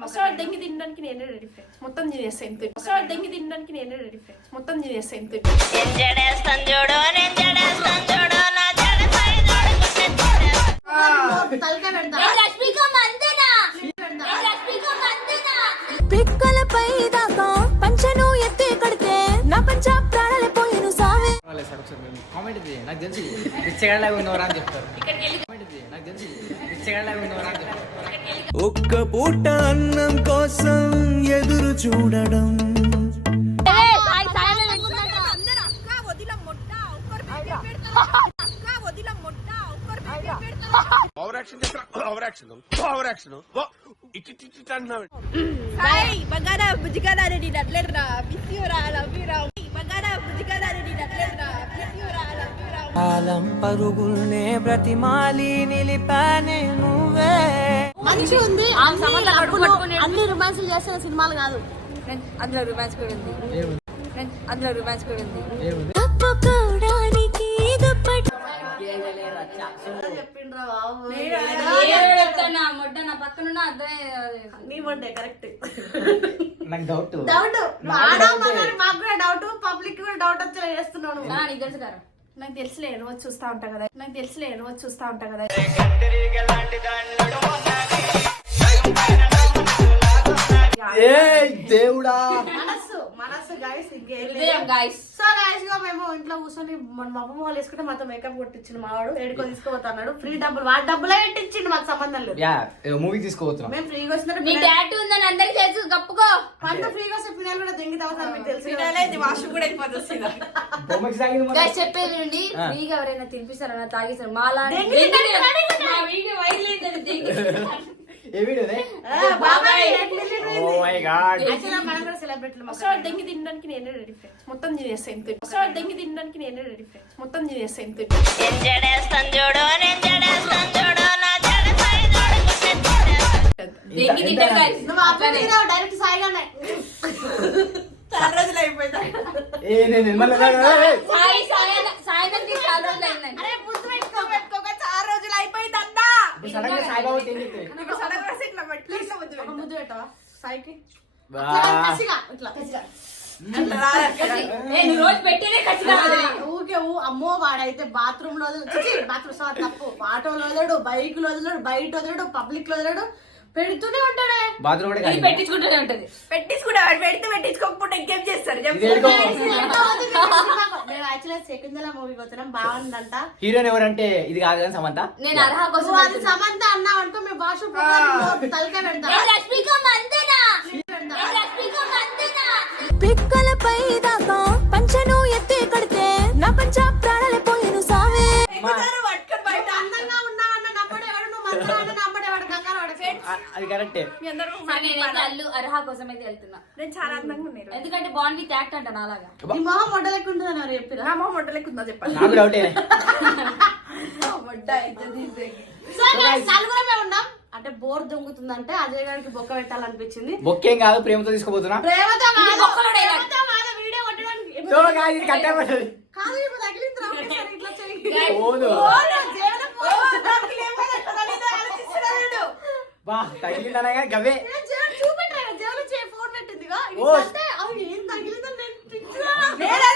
ఒకసారి దెంగి తినడానికి నేనే రెడీ ఫ్రెండ్స్. మొత్తం తినేస్తా ఎంత. ఒకసారి దెంగి తినడానికి నేనే రెడీ ఫ్రెండ్స్. మొత్తం తినేస్తా ఎంత. పిక్కలపై దాకా పంచను ఎత్తి కడితే నా పంచ ప్రాణాలే పోయిను సావే. కామెంట్ ఇది నాకు తెలిసి పిచ్చగాళ్ళగా ఉన్నవరా అని చెప్తారు. కామెంట్ ఇది నాకు తెలిసి పిచ్చగాళ్ళగా ఉన్నవరా అని చెప్తారు. ఒక్క పూట అన్నం కోసం ఎదురు చూడడం. కాలం పరుగుల్నే బ్రతిమాలి నిలిపానే నువ్వే. మంచి ఉంది అన్ని రొమాన్సులు చేస్తున్న సినిమాలు కాదు. అందులో రొమాన్స్ కూడా ఉంది. అందులో రొమాన్స్ కూడా ఉంది. తప్పుకోవడానికి మొట్ట నా పక్కన నీ మొట్టే కరెక్ట్. నాకు డౌట్ మాకు కూడా డౌట్, పబ్లిక్ కూడా డౌట్ వచ్చేలా చేస్తున్నాను. నీకు తెలుసు కదా. నాకు తెలుసులే రోజు చూస్తా ఉంటా కదా. నాకు తెలుసులే రోజు చూస్తా ఉంటా కదా. దేవుడా మనసు గైస్ గైస్. సో గైస్ గా మేము ఇంట్లో కూర్చొని మన మబ్బు మొహలు వేసుకుంటే మాతో మేకప్ కొట్టించిండు మా వాడు. ఏడుకో తీసుకోపోతున్నాడు. ఫ్రీ డబ్బులు వాడి డబ్బులే పెట్టించిండు, మాకు సంబంధం లేదు. మూవీకి తీసుకోబోతున్నాం. మేము ఫ్రీగా వచ్చిన నీ టాటూ ఉందని అందరికి తెలుసు. గప్పుకో పంట ఫ్రీగా వస్తే పిల్లలు కూడా దెంగితే అవుతారు, మీకు తెలుసు. వాష్ కూడా వెళ్ళిపోతుంది. గైస్ చెప్పేది నుండి ఫ్రీగా ఎవరైనా తినిపిస్తారన్నా తాగిస్తారు మాలా ఒకసారి దెంగి తినడానికి నేనే రెడీ ఫ్రెండ్స్. మొత్తం తినేస్తా ఎంత. ఒకసారి దెంగి తినడానికి నేనే రెడీ ఫ్రెండ్స్. మొత్తం తినేస్తా ఎంత. డైరెక్ట్ సాయిగానే చాలా రోజులు అయిపోయింది. చాలా రోజులు అయిపోయింది అంతా. ముద్దు పెట్టవా సాయికి? ఊకే అమ్మో వాడైతే బాత్రూమ్ లో బాత్రూమ్ తప్పు, ఆటోలో వదలడు, బైక్ లో వదలడు, బయట వదలడు, పబ్లిక్ లో వదలడు, పెడుతూనే ఉంటాడే. పెట్టించుకుంటూనే ఉంటది. పెట్టించుకుంటా పెడితే పెట్టించుకోకపోతే ఇంకేం చేస్తారు చెప్పు. మేము యాక్చువల్గా సెకండ్ మూవీ పోతున్నాం, బాగుందంట. హీరోయిన్ ఎవరంటే ఇది కాదు కానీ సమంత. నేను అర్హా కోసం అది సమంత అన్నా అనుకో మేము వాష్రూమ్ తలకాయ పెడతాం. పిక్కలపై దాకా పంచను ఎత్తి కడితే నా పంచ ప్రాణాలే పోయిను సావే. అందంగా ఉన్నావన్న నమ్మడేవాడు, నువ్వు మంచిగా అన్న నమ్మడేవాడు, కంగారు వాడు. అది కరెక్టే. అల్లు అర్హా కోసం అయితే వెళ్తున్నా. నేను చాలా అందంగా ఉన్నాను. ఎందుకంటే బాండ్ విత్ యాక్ట్ అంట నాలాగా. నీ మొహం మొడ్డలెక్క ఉంటుందని ఎవరు చెప్పిరా? నా మొహం మొట్టలేకుందా చెప్పాలి. నాకు డౌటే. నలుగురమే ఉన్నాం అంటే బోర్ దొంగుతుందంటే అజయ్ గారికి బొక్క పెట్టాలనిపించింది. బొక్కేం కాదు, ప్రేమతో తీసుకోబోతున్నా. ప్రేమతో వీడియో కొట్టడానికి కాదు, ఇప్పుడు తగిలింది ఇట్లా తగిలిందనగా గవే చూపెట్టారు. జేబులో ఫోన్ పెట్టిందిగా అవి ఏం తగిలిందని నేను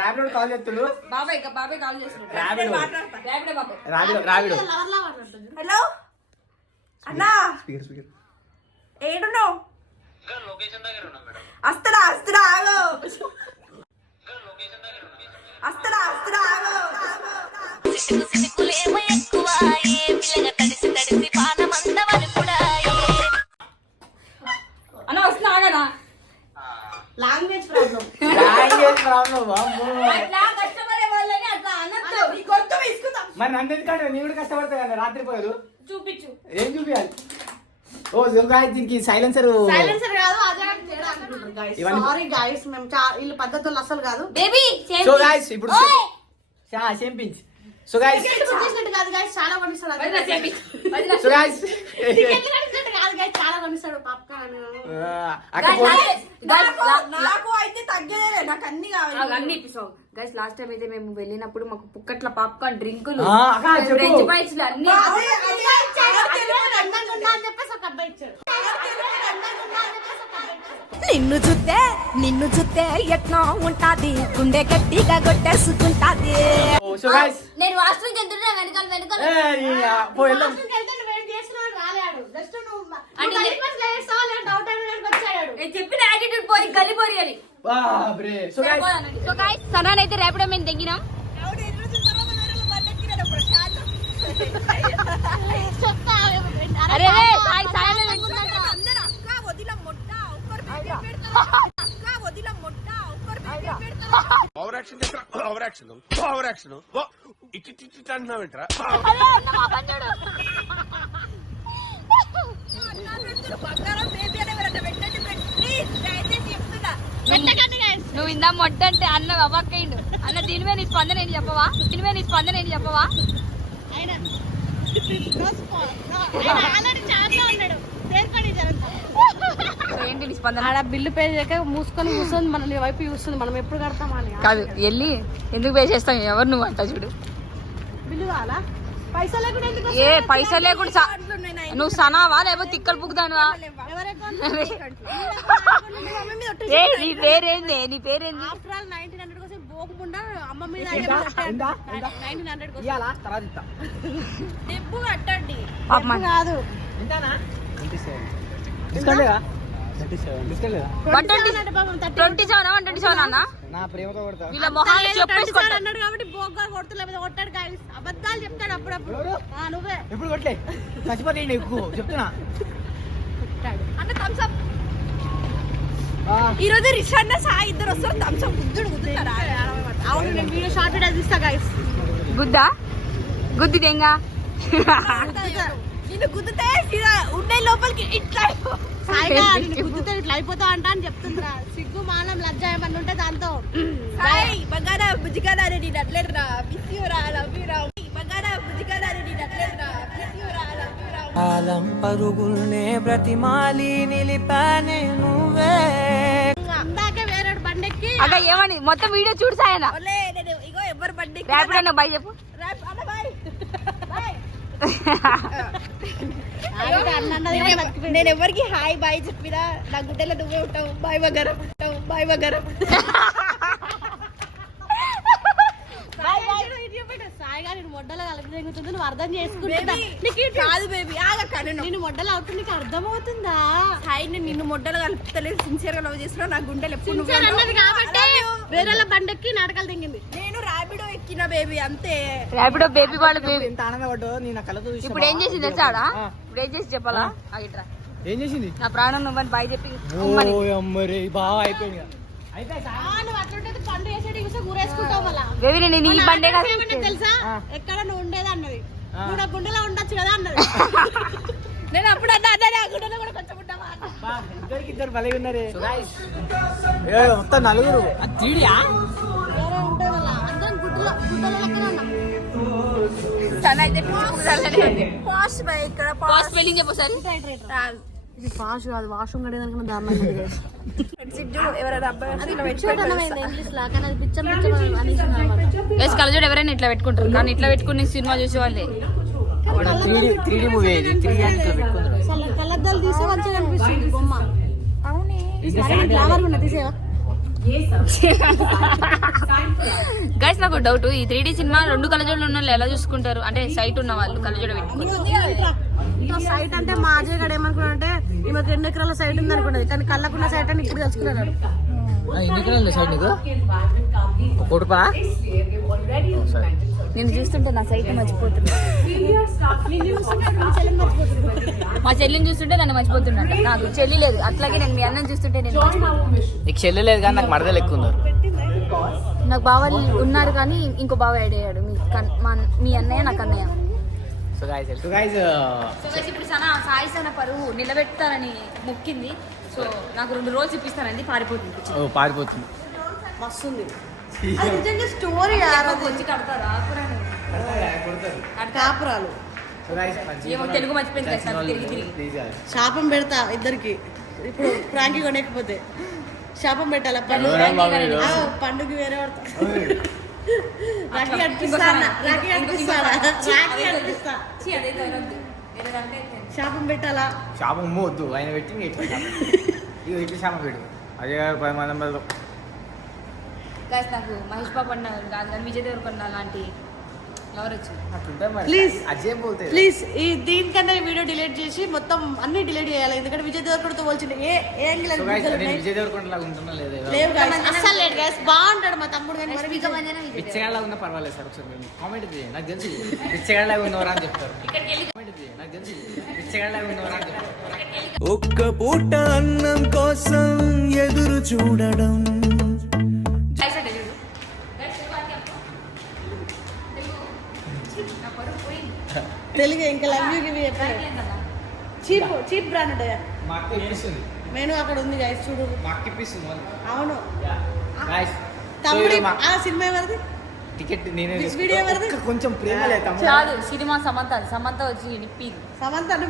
రాబిడోడ్ కాల్ చేస్తుండు. బాబాయ్ కాల్ చేస్తున్నాడు. రాబిడో హలో అన్నా, ఏడున్నావు? వస్తున్నా ఆగు. వస్తున్నా ఆగు. అన్న వస్తున్నా ఆగనా. Language problem. కష్టపడే వాళ్ళని అట్లా అనొద్దు. మరి నన్ను ఎందుకంటే నీ కూడా కష్టపడతా కదా రాత్రి పోయారు. చూపించు. ఏం చూపించాలి? దీనికి సైలెన్సర్ కాదు, సారీ గైస్, మేము వీళ్ళు పద్ధతులు అసలు కాదు. బేబీ సో గైస్ ఇప్పుడు చెంపించు. సో గైస్ కాదు గైస్, చాలా కొనిస్తాడు. సో గైస్ కాదు గైస్, చాలా కొనిస్తాడు. పాప నాకు అయితే తగ్గేదే, నాకు అన్ని కావాలి. అన్ని ఇప్పిస్తావు గైస్. లాస్ట్ టైం అయితే మేము వెళ్ళినప్పుడు మాకు పుక్కట్ల పాప్కార్న్ డ్రింకులు చెప్పు. ఫ్రెంచ్ ఫ్రైస్ అన్ని నిన్ను చూస్తే ఎట్లా ఉంటాది, గుండె గట్టిగా కొట్టేసుకుంటాది. సో గైస్ నేను వాష్రూమ్ వెళ్తుంటే వెనకాల వెనకాల నేను చెప్పిన యాటిట్యూడ్ పోయి గలిపోరి అని. సో గైస్ సనాన్ అయితే రేపడే మేము దిగినాం. అరే సాయి సాయి నువ్వు ఇందా మొట్ట అంటే అన్న అవ్వక్కయిండు. అన్న దీని మీద నీ స్పందన ఏంటి చెప్పవా? ఏంటి నీ స్పందన? ఆడ బిల్లు పే చేయక మూసుకొని కూర్చొని మన వైపు చూస్తుంది, మనం ఎప్పుడు కడతామని. కాదు వెళ్ళి ఎందుకు పే చేస్తాం, ఎవరు నువ్వు అంట చూడు. బిల్లు కావాలా? పైసా లేకుండా ఎందుకు ఏ పైసలు లేకుండా నువ్వు సనావా లేకపోతే తిక్కలు పుక్కుదానువా? నీ పేరేంది? నీ పేరేంది? ఆఫ్టర్ ఆల్ 1900 కోసం పోకుండా అమ్మ మీద డబ్బు కట్టండి కాదు. 27 అన్న నా ప్రేమతో కొడతా. వీళ్ళ మొహాలు చెప్పేసుకుంటా అన్నాడు కాబట్టి బోగ్గా కొడుతున్నా కొట్టాడు. గాయస్ అబద్ధాలు చెప్తాడు అప్పుడప్పుడు. నువ్వే ఎప్పుడు కొట్టలే, చచ్చిపోతే ఎక్కువ చెప్తున్నా. అన్న థమ్స్ అప్. ఈ రోజు రిషాన్న సాయి ఇద్దరు వస్తారు. థమ్స్ అప్ గుద్దుతారా? అవును, నేను వీడియో షార్ట్ వీడియో తీస్తా గాయస్. గుద్ది దెంగా నిన్ను గుద్దుతే ఉండే లోపలికి ఇట్లా సాయిగా నిన్ను గుద్దుతే ఇట్లా అయిపోతా అంటా అని చెప్తుందిరా. సిగ్గు మానం లజ్జ ఏమన్నా ఉంటే దాంతో సాయి బంగారా బుజ్జిగారా నేను అట్లేదురా, మిస్ యూ రా, లవ్ యూ రా. బంగారా బుజ్జిగారా నేను అట్లేదురా, మిస్ యూ రా, లవ్ యూ రా. కాలం పరుగుల్నే బ్రతిమాలి నిలిపానే నువ్వే. ఇందాకే వేరే బండెక్కి అక్క ఏమని మొత్తం వీడియో చూడు సాయన. నేను ఇగో ఎవరు బండెక్కి రేపడన్నా బాయ్ చెప్పు. అన్న బాయ్ బాయ్. నేను ఎవరికి హాయ్ బాయ్ చెప్పినా నా గుడ్డలో నువ్వే ఉంటావు. బాయ్ వగరం ఉంటావు, బాయ్ వగరం. సాయిగా నేను మొడ్డలో కలిపి తెగుతుంది, నువ్వు అర్థం చేసుకుంటా. కాదు బేబీ నేను మొడ్డలు అవుతుంది, నీకు అర్థమవుతుందా? సాయి నేను నిన్ను మొడ్డలు కలుపుతలేదు, సిన్సియర్ గా లవ్ చేస్తున్నా. నా గుండెలు ఎప్పుడు అన్నది కాబట్టి వేరే బండెక్కి నాటకాలు తెంగింది. నేను ర్యాపిడో ఎక్కిన బేబీ అంతే. ర్యాపిడో బేబీ వాళ్ళు బేబీ. ఎంత ఆనందపడ్డావు నీ నా కళ్ళతో చూసి. ఇప్పుడు ఏం చేసింది తెలుసాడా? ఇప్పుడు ఏం చేసి చెప్పాలా? ఆగిట్రా. ఏం చేసింది? నా ప్రాణం నువ్వని బాయ్ చెప్పి బాగా అయిపోయింది. నువ్వు అట్లుంటే పండు వేసేటి ఊరేసుకుంటావు మళ్ళా. బేబీ నేను ఈ బండే కాదు తెలుసా ఎక్కడ నువ్వు ఉండేది అన్నది. నువ్వు నా గుండెలో ఉండొచ్చు కదా అన్నది. నేను అప్పుడు అన్నా నా గుండెలో కూడా కొంచెం ఉంటావా? ఇద్దరు భలే ఉన్నారే మొత్తం నలుగురు. తీడియా వేరే ఉంటే మళ్ళా అందరం గుడ్డలో లెక్కనే ఉన్నాం. పాష్ బై ఇక్కడ పాస్ స్పెల్లింగ్ చెప్పు సార్. ఇది పాష్ కాదు, వాష్రూమ్ కడేదానికన్నా దారుణంగా కలజోడు ఎవరైనా ఇట్లా పెట్టుకుంటారు, కానీ ఇట్లా పెట్టుకుని సినిమా చూసే వాళ్ళే. 3D మూవీ ఇది. 3D అని ఇట్లా పెట్టుకుంటారు. కళ్ళద్దాలు తీసే మంచిగా కనిపిస్తుంది బొమ్మ. గ్లామర్ ఉన్న తీసేవా? గైస్ నాకు డౌట్, ఈ 3D సినిమా 2 కలజోడులు ఉన్న వాళ్ళు ఎలా చూసుకుంటారు? అంటే సైట్ ఉన్న వాళ్ళు కలజోడు పెట్టుకుంటారు. సైట్ అంటే మా అజయ్ గడ ఏమనుకున్నా అంటే ఈమెకు 2 ఎకరాల సైట్ ఉంది అనుకున్నది, కానీ కళ్ళకున్న సైట్ అని ఇప్పుడు తెలుసుకున్నాడు. ఎన్ని ఎకరాలు సైడ్ నీకు? కొడుపా? నేను చూస్తుంటే నా సైట్ మర్చిపోతున్నా. మా చెల్లిని చూస్తుంటే నన్ను మర్చిపోతున్నా. నాకు చెల్లి లేదు, అట్లాగే నేను మీ అన్నని చూస్తుంటే నేను నీకు చెల్లి లేదు కానీ నాకు మరదలు ఎక్కువ ఉన్నారు. నాకు బావ ఉన్నారు కానీ ఇంకో బావ యాడ్ అయ్యాడు. మీ అన్నయ్య నాకు అన్నయ్య. సో గైస్ ఇప్పుడు సాయి సన పరువు నిలబెడతానని మొక్కింది. సో నాకు 2 రోజులు ఇప్పిస్తానండి, పారిపోతుంది. వస్తుంది స్టోరీ వచ్చి కడతారా కాపురాలు So guys, ఏమో తెలుగు మర్చిపోయింది guys, నాకు తిరిగి తిరిగి. Please guys. శాపం పెడతా ఇద్దరికి ఇప్పుడు ప్రాంకి కొనకపోతే శాపం పెట్టాల పండుగ వేరే పడతా రాఖీ అనిపిస్తా రాఖీ అనిపిస్తా రాఖీ అనిపిస్తా ఛీ, అదైతే వరొద్దు. ఏదంటే శాపం పెట్టాలా శాపం వద్దు ఆయన పెట్టి ఇట్లా ఇక ఇట్లా శాపం పెట్టు అదే 10 మంది guys, నాకు మహేష్ బాబు అన్న కాదు కానీ విజయ్ దేవరకొండ లాంటి లవర్ వచ్చింది. Please. అజయ్ పోతే ప్లీజ్ ఈ దీనికన్నా ఈ వీడియో డిలీట్ చేసి మొత్తం అన్ని డిలీట్ చేయాలి ఎందుకంటే విజయ్ దేవరకొండతో పోల్చింది ఏ యాంగిల్ So guys, నేను విజయ్ దేవరకొండ లాగా ఉంటున్నా లేదా లేవు guys, అస్సలు లేడు guys, బాగుంటాడు మా తమ్ముడు కానీ మరి ఇంకా మందినా విజయ్ బిచ్చగాళ్ళ ఉన్నా పర్వాలేదు సార్ ఒకసారి మీరు కామెంట్ చేయండి నాకు తెలుసు బిచ్చగాళ్ళ ఉన్నవరా అని చెప్తారు ఇక్కడికి వెళ్ళి కామెంట్ చేయండి నాకు తెలుసు బిచ్చగాళ్ళ ఉన్నవరా అని చెప్తారు ఒక్క పూట అన్నం కోసం ఎదురు చూడడం guys అంటే చూడు. Guys, తెలుగు అంటే అప్పు. తెలుగు. నా పరువు పోయింది. తెలుగు ఇంకా లవ్ యూ గివ్ చెప్పాలి ఏంటన్నా? చీప్ బ్రాండ్ ఉంటాయా మా అక్క ఇప్పిస్తుంది మెనూ అక్కడ ఉంది guys చూడు మా అక్క ఇప్పిస్తుంది వాళ్ళు అవును గాయస్ తమ్ముడి ఆ సినిమా ఎవరిది టికెట్ నేనే This video ఎవరిది? ఒక్క కొంచెం ప్రేమ లేదు తమ్ముడు చాలు సినిమా సమంత వచ్చి నిప్పి సమంత అంటే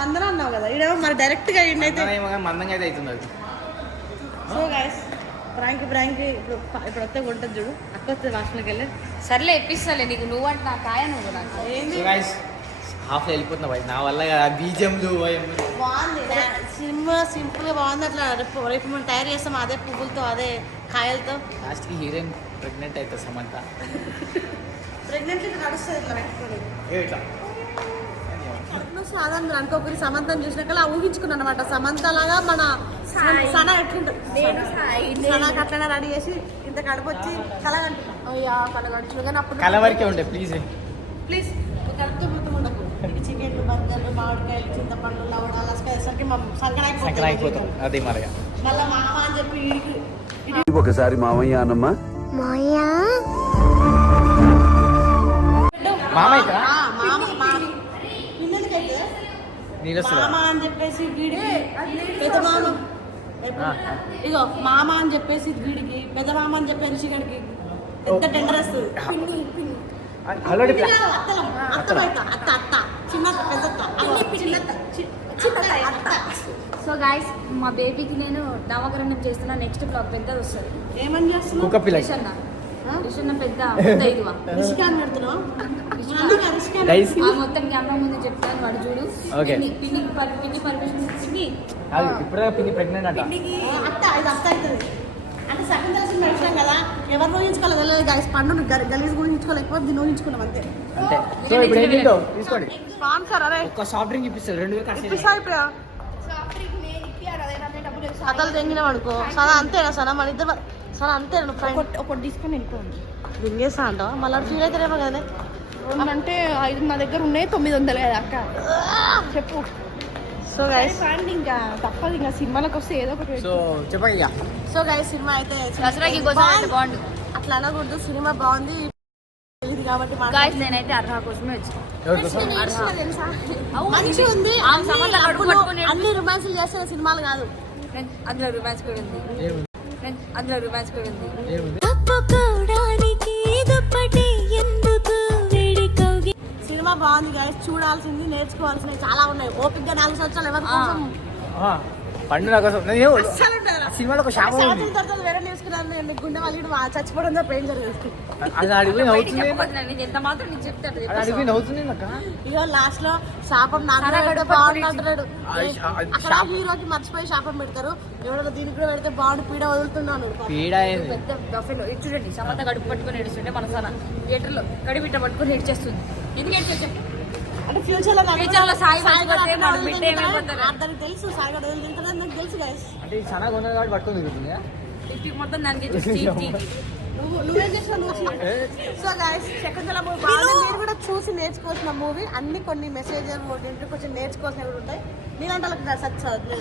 మందన అన్నావు కదా ఈడేమో మరి డైరెక్ట్ గా ఈయనైతే మందంగా ఏమో కానీ మందంగా అయితే అవుతుంది అది సో గైస్ ప్రాంక్ ఇప్పుడు వస్తే ఉంటుంది చూడు అక్క వస్తే వాసనకి వెళ్ళి సర్లే ఇప్పిస్తాలే నీకు నువ్వు అంటే నా కాయ నువ్వు నాకు ఏంది సో గైస్ హాఫ్ వెళ్ళిపోతున్నా భయ్ నా వల్ల బీజంలు బాగుంది సినిమా సింపుల్ గా బాగుంది అట్లా రేపు మనం తయారు చేస్తాం అదే పువ్వులతో అదే కాయలతో లాస్ట్కి హీరోయిన్ ప్రెగ్నెంట్ అవుతుంది సమంత ప్రెగ్నెంట్ నడుస్తుంది ఇట్లా పెట్టుకోండి ఇట్లా సాధారణ మీరు అనుకోకరి సమంతను చూసినాక ఊహించుకున్నాను అనమాట సమంత లాగా మన సనా ఎట్లుంటుంది సనాకి అట్లనే రెడీ చేసి ఇంత కడుపు వచ్చి కలగంటున్నాం అయ్యా కలగంటున్నాం కానీ అప్పుడు కళ వరకే ఉండే ప్లీజ్ ప్లీజ్ కడుపుతో మొత్తం ఉండకు చికెన్లు బర్గర్లు మామిడికాయలు చింతపండు లవడ అలాసరికి మా సంక్రాంతి అయిపోతాం అదే మరగా మళ్ళీ మామ అని చెప్పి ఒకసారి మామయ్య అన్నమ్మా మామయ్య పిల్లలకైతే నీళ్ళు వస్తుందా మామ అని చెప్పేసి వీడికి పెద్ద మామ ఇగో మామ అని చెప్పేసి వీడికి పెద్ద మామ అని చెప్పేసి చికెన్కి పెద్ద టెండర్ వస్తుంది ఆల్రెడీ అత్త అత్త చిన్న పెద్ద సో గాయస్ మా బేబీకి నేను నామకరణం చేస్తున్నా నెక్స్ట్ బ్లాగ్ పెద్దది వస్తుంది ఏమని చేస్తున్నావు కుక్క పిల్ల రిషన్న పెద్ద ఇదివా రిష్కాన్ పెడుతున్నావు గైస్ ఆ మొత్తం కెమెరా ముందు చెప్తాను వాడు చూడు Okay. పిన్ని పర్మిషన్ పిన్ని అది ఇప్పుడే పిన్ని ప్రెగ్నెంట్ అంట అత్త ఇది అత్త అవుతుంది అంటే సెకండ్ తెలిసి పెట్టినాం కదా ఎవరు ఊహించుకోవాలి తెలియదు గైస్ పండు గలీజ్ ఊహించుకోలేకపోతే దీన్ని ఊహించుకున్నాం అంతే అంతే సో ఇప్పుడు ఏం తింటావు తీసుకోండి స్పాన్సర్ అరే ఒక సాఫ్ట్ డ్రింక్ ఇప్పిస్తారు 2000 ఖర్చు ఇప్పిస్తా ఇప్పుడు కథలు తెంగినాం అనుకో సనా అంతేనా సనా మన ఇద్దరు సనా అంతే ఒకటి తీసుకొని వెళ్ళిపోండి దింగేస్తా అంటావా మళ్ళీ ఫీల్ అవుతారేమో కదా అంటే 5 నా దగ్గర ఉన్నాయి 900 కదా అక్క చెప్పు సో గైస్ ఇంకా తప్పదు ఇంకా సినిమాలకు వస్తే ఏదో ఒకటి సో చెప్పండి ఇక సో గైస్ సినిమా అయితే దసరాకి బాగుండు అట్లా అనకూడదు సినిమా బాగుంది ఇది కాబట్టి గాయస్ నేనైతే అర్హ కోసమే వచ్చాను ఎవరి కోసం మంచిగా ఉంది ఆ సమంత కడుపు పట్టుకొని అన్ని రొమాన్స్లు చేస్తున్న సినిమాలు కాదు అందులో రొమాన్స్ కూడా ఉంది అందులో రొమాన్స్ కూడా ఉంది ఏముంది తప్పుకోవడానికి దుప్పటి ఎందుకు వేడి కౌగి సినిమా బాగుంది గైస్ చూడాల్సింది నేర్చుకోవాల్సినవి చాలా ఉన్నాయి ఓపిక 4 సంవత్సరాలు ఎవరి కోసం పండు నా కోసం నేను అస్సలు ఉండదు. సినిమాలో ఒక శాపం ఉంది సంవత్సరం తర్వాత వేరే నేర్చుకున్నాను నేను గుండె వాళ్ళు చచ్చిపోవడం తప్ప ఏం జరగదు అది అడిగి నవ్వుతుంది చెప్పకపోతే నేను ఎంత మాత్రం నీకు చెప్తాను అది అడిగి నవ్వుతుంది అక్క ఇగో లాస్ట్ లో శాపం నాకు సరే, పెడితే గడుపు బాగుంది పట్టుకుని అంటున్నాడు అది అక్కడ శాపం. హీరోకి మర్చిపోయి శాపం పెడతారు ఎవడో దీనికి కూడా పెడితే బాగుంది పీడ వదులుతున్నాను పీడ ఏంది పెద్ద బఫెలో ఇది చూడండి సమంత గడుపు పట్టుకొని ఏడుస్తుంటే మన సన థియేటర్లో గడిపిట్ట పట్టుకొని ఏడ్చేస్తుంది ఎందుకు ఏడ్చొచ్చు అంటే ఫ్యూచర్ లో Future లో సాయి పడిపోతే మన బిడ్డ ఏమైపోతారు? దానికి తెలుసు సాయి గడు తింటారని నాకు తెలుసు గైస్ అంటే ఇది చాలా కొన్నది కాబట్టి పట్టుకొని తిరుగుతుంది లిప్టిక్ మొత్తం దానికి నువ్వేం చేసావు సో గైస్ శకుంతల మూవీ బాగుంది మీరు కూడా చూసి నేర్చుకోవాల్సిన మూవీ అన్ని కొన్ని మెసేజ్ కొంచెం నేర్చుకోవాల్సినవి కూడా ఉంటాయి నీలాంటి వాళ్ళకి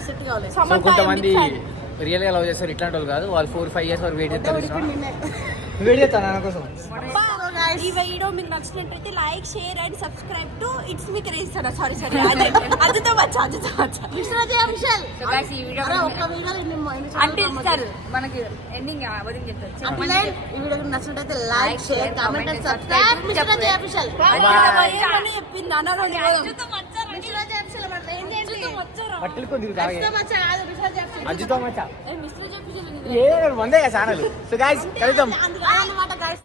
సెట్ కావాలి సో కొంతమంది రియల్ గా లవ్ చేస్తారు ఇట్లాంటి వాళ్ళు కాదు వాళ్ళు 4-5 years వరకు వెయిట్ చేస్తారు వెయిట్ చేస్తాను నా కోసం సో ఈ వీడియో మీకు నచ్చినట్లయితే like share and subscribe to it's me craze sorry అదితో వచ్చా విశ్వనాథ్ అఫీషియల్ సో గైస్ ఈ వీడియో ఒక్క వీడియోలో అంటే ఇస్తారు మనకి ఎండింగ్ వదిలి చెప్తారు ఈ వీడియో నచ్చినట్లయితే like share comment and subscribe Vishwanath official చెప్పింది అన్నారు విశ్వనాథ్ అఫీషియల్ మనం ఏం చేయండి బట్టలు కొద్దిగా తాగే మచ్చ కాదు విశ్వనాథ్ అఫీషియల్ అజ్జుతో మచ్చా ఏ వందే ఛానల్ సో గైస్ కలుద్దాం అందుకని